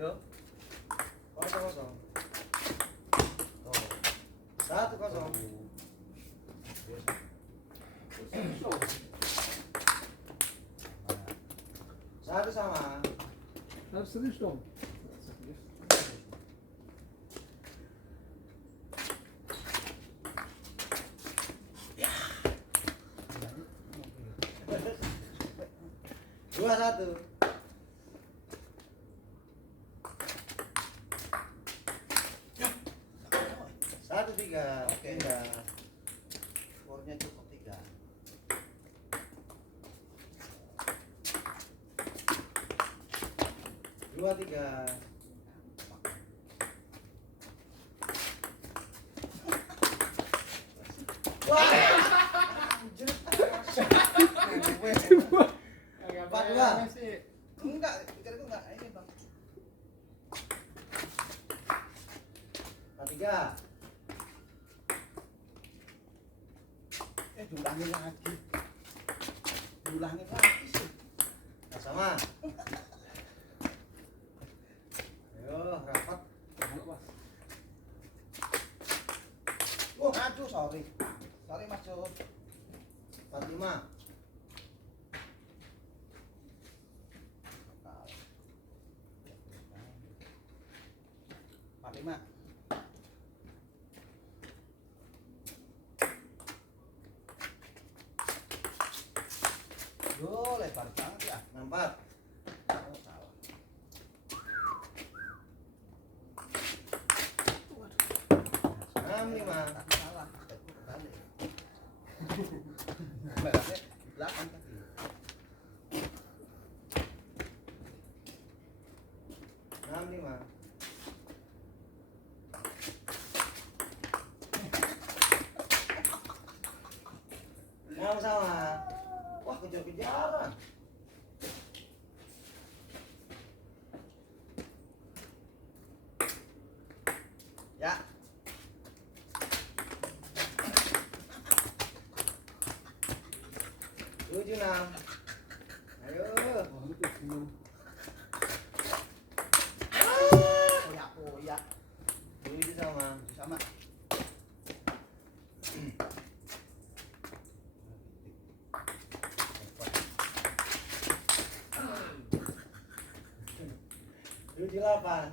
Yuk. Kosong. Oh. 1-0. Satu sama. Harus serius dong. Dua satu. Satu 3. Oke ya. Skornya cukup 3. Dua 3. Wah. Anjir. Empat dua. Enggak, pikirku enggak. Ini bang. 3. Diulangin lagi. Diulangin lagi sih. Nah, sama. Ayo, rapat. Oh, aduh, sorry. Sorry, Mas Jo. 45. Yo, lebar banget ya. 64. Oh, salah. Lima. Tapi salah. Stepku kebalik. Merahnya di belakang tadi. 65. Sama. Wah, kejar-kejaran. Ya. Tujuh 6. Ayo. Koyak. Tujuh sama. Sama. Tujuh 8.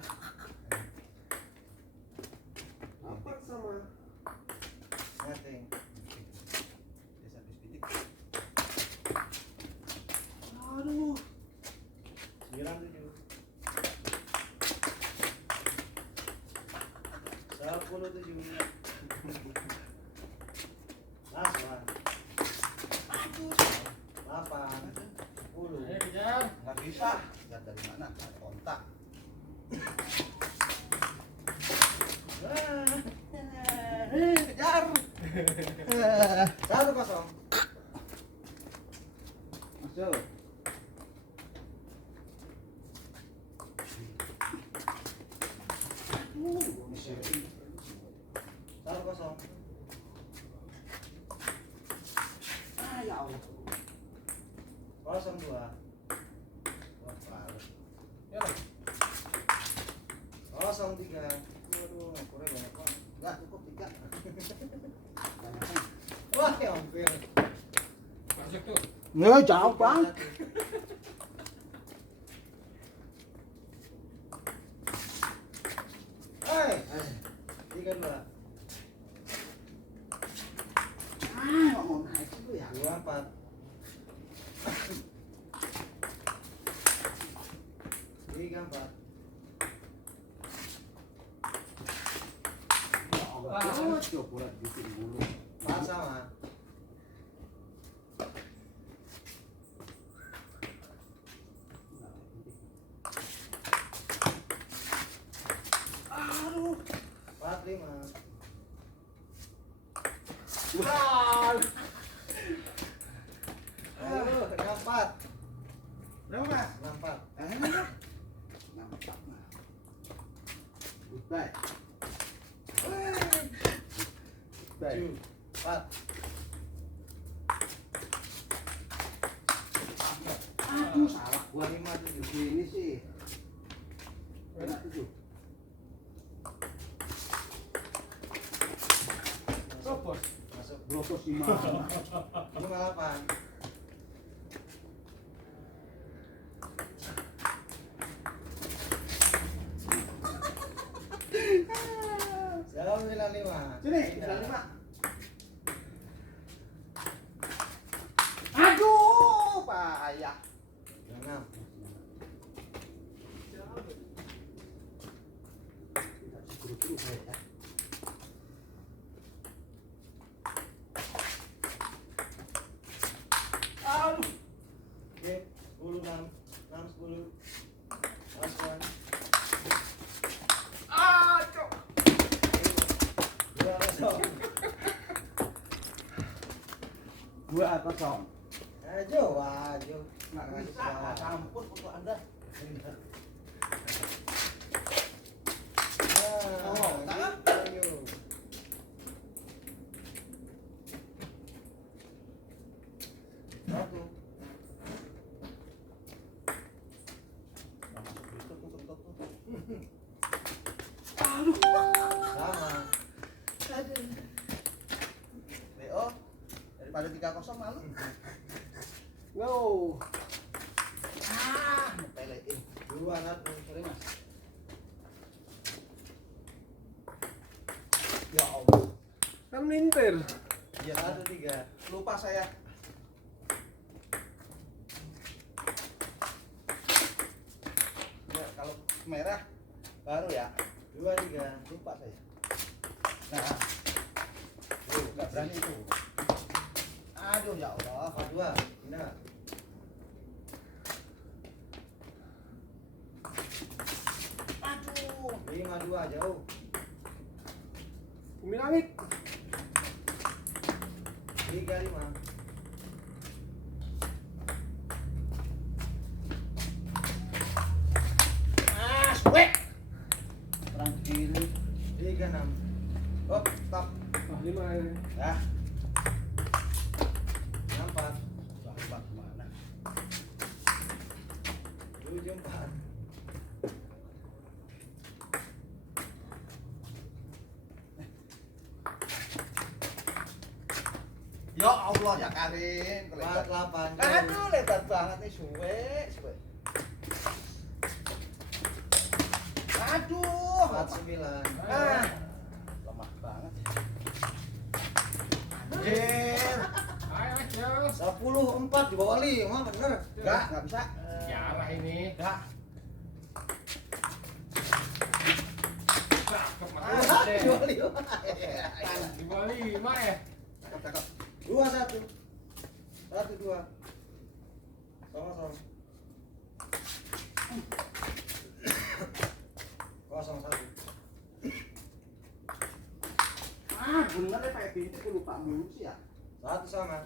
Apa sama? Nothing. Desa bisbitik. Aduh. 97. 10-7. Last one. 8. 10. Nggak bisa. Lihat dari mana? Ada kontak. Kejar. 1-0. Masuk. Satu 0. Ah, ya Allah. 0-2. Wah, parah. 0-3. Waduh, kurang banyak banget. Enggak, cukup 3. Wah, ya hampir. Masuk tuh. Nggak, jauh bang. Hei, 3-2. Ah, mau naik dulu ya. 2-4. 3-4. Ya Allah, coba bikin dulu. 4 sama. Aduh. 4-5. Wah. Aduh, 64. Berapa, Mas? 64. Nampak. Nah. Goodbye. Goodbye. 7, 4. Aduh, salah gua 5-7. ini sih. Enak 7. Robos. Masuk. Brokos 5. 58. Siapa 95? Sini, 95. Aduh, payah. 96. Tidak buru-buru saya ya. Aduh. Oke, 10 6 10. Masukkan. Ah, cok. 2-0. 2-0. Ajo, ajo. Nggak bisa, ampun untuk Anda. Oh, tangan. ayo. Satu. Sama. BO daripada 3-0 malu. No. Pelein. 2-1. Sorry, Mas. Ya Allah. Kan minter. Ya 1-3. Lupa saya. Ya, kalau merah baru ya. 2-3. Lupa saya. Nah. Enggak berani itu. Aduh ya Allah, Fadwa. Nah. Aduh, 5-2 jauh. Bumi langit. 3-5. Suwe. Perang kiri. 3-6. Oh, stop. 5 ya. Ya. 4. Sahabat mana? 7-4. Ya Allah ya Karin. 4-8. Aduh, lebar banget nih suwe. Aduh. 4-9. Ah. Lemah banget. Anjir. Ayo, 10-4 di bawah 5 bener. Enggak bisa. Jarah ini. Enggak. Cakep mas. Ah, di bawah 5. Di bawah 5 ya. Cakep. 2-1. 1-2. Sama-sama. 0-1. Bener ya pakai bintik aku lupa mulu sih ya. 1 sama.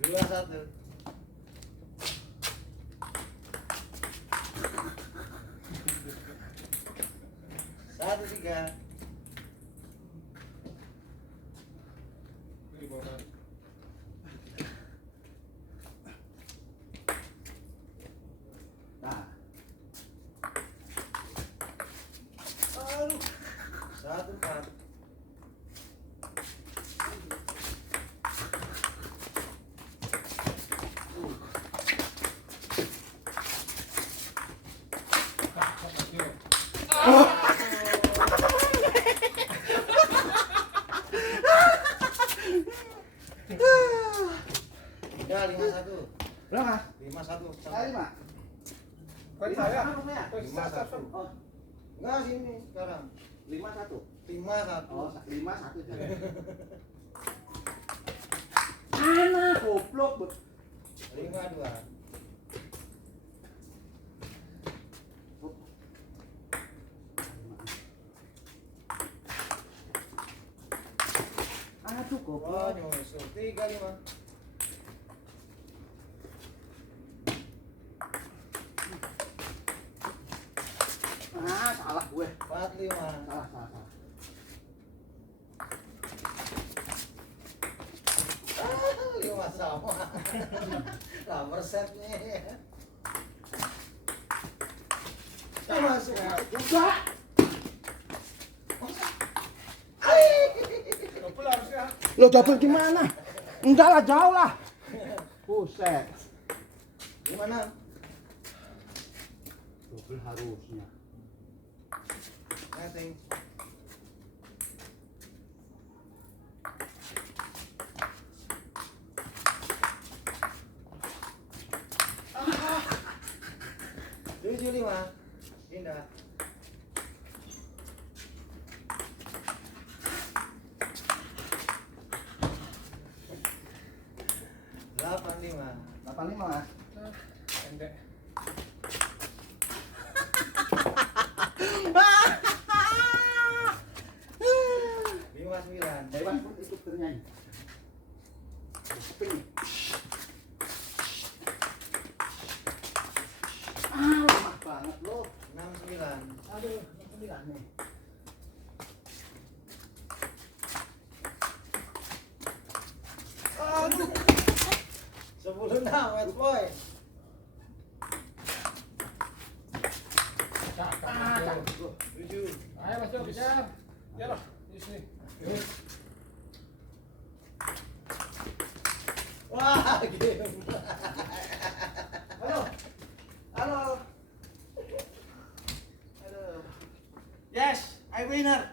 Dua satu. Satu 3. Di bawah. Nah. Aduh. 1-4. Ya 5-1. Berapa? 5-1. Kali 5. Poin saya. Lima satu. Oh, Enggak sini sekarang. 5-1. 5-1. Oh, 5-1 aja. Alah, goblok. 5-2. Aduh, Oh, goblok. nyusul 3-5. Salah gue. 4-5. Salah. sama. Rubber setnya. Masuk Juga. Double harusnya. Lo double gimana? Enggak lah, jauh lah. Buset. Gimana? Double harusnya. Netting. Tujuh lima. Indah. Delapan lima. 85. Pendek. Lima sembilan. Hebat pun ikut bernyanyi. Kuping. Lemah banget lo. Enam sembilan. Aduh, 9 nih. Aduh. 10-6 match boy. Cakep. 7. Ayo masuk kejar. Ya lah, di sini. Wah, game. Halo. Halo. Aduh. Yes, I winner.